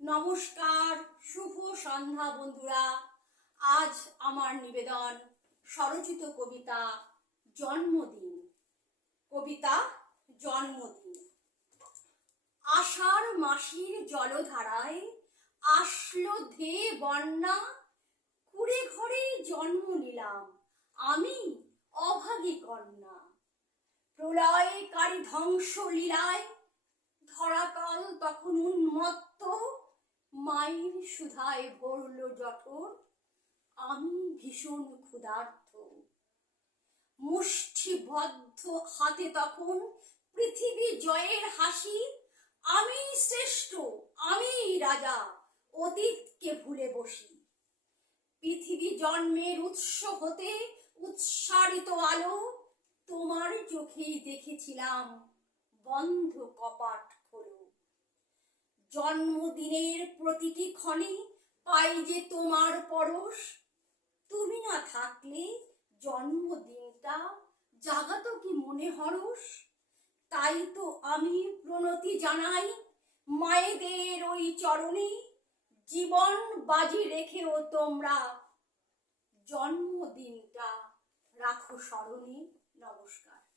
নমস্কার, শুভ সন্ধ্যা বন্ধুরা। আজ আমার নিবেদন স্বরচিত কবিতা জন্মদিন। কবিতা জন্মদিন। আষাঢ় মাসের জলধারায় আসলো ধেয়ে বন্যা, কুড়ে ঘরে জন্ম নিলাম আমি অভাগী কন্যা। প্রলয়কারী ধ্বংস লীলায় ধরাতল তখন উন্মত্ত, মায়ের সুধায় ভরল জঠর, আমি ভীষণ ক্ষুধার্ত। মুষ্টিবদ্ধ হাতে তখন পৃথিবী জয়ের হাসি, আমি শ্রেষ্ঠ, আমি রাজা, অতীতকে ভুলে বসি। পৃথিবী জন্মের উৎস হতে উৎসারিত আলো, তোমার চোখেই দেখেছিলাম বন্ধ কপাট খোলো। জন্মদিনের প্রতিটি ক্ষণে পাই যে তোমার পরশ, তুমি না থাকলে জন্মদিনটা জাগাতো কি মনে হরস। তাই তো আমি প্রণতি জানাই মায়েদের ওই চরণে, জীবন বাজি রেখেও তোমরা জন্মদিনটা রাখো স্মরণে। নমস্কার।